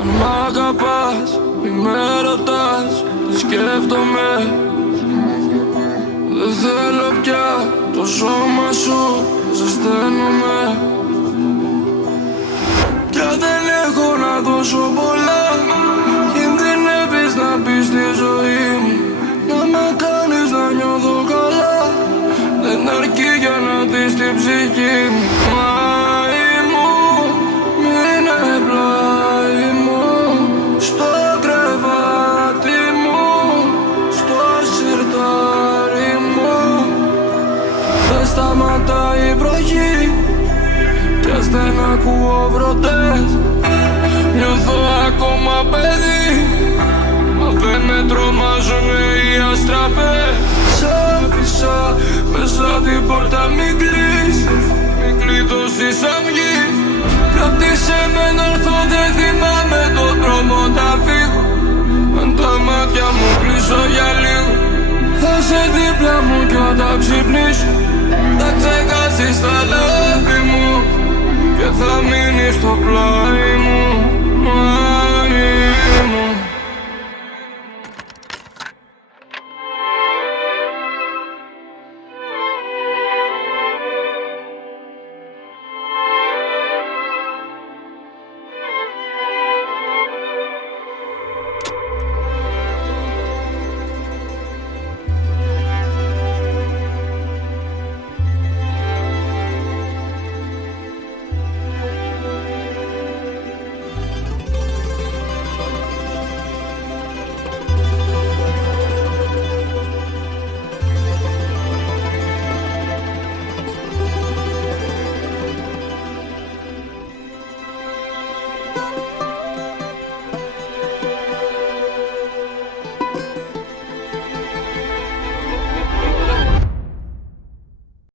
Αν μ' αγαπάς, μη με ρωτάς, τι σκέφτομαι. Δεν θέλω πια το σώμα σου, ζεσταίνομαι. Πια δεν έχω να δώσω πολλά. Κινδυνεύεις να μπεις στη ζωή μου, να με κάνεις να νιώθω καλά. Δεν αρκεί για να δεις την ψυχή μου. Μάη μου, μείνε πλάι μου, στο κρεβάτι μου, στο σιρτάρι μου. Δεν σταματάει η βροχή κι ας δεν ακούω βρωτές. Νιώθω ακόμα παιδί, μα δεν με τρομάζουνε οι αστραπές. Σ' άφησα μέσα την πόρτα, μην κλείσεις, μην κλειδώσεις αν βγεις. Κράτησε με να έρθω, δεν θυμάμαι τον δρόμο να φύγω. Αν τα μάτια μου κλείσω για λίγο, θα σε δίπλα μου κι όταν ξυπνήσω θα ξεχάσεις τα λάθη μου και θα μείνεις στο πλάι μου.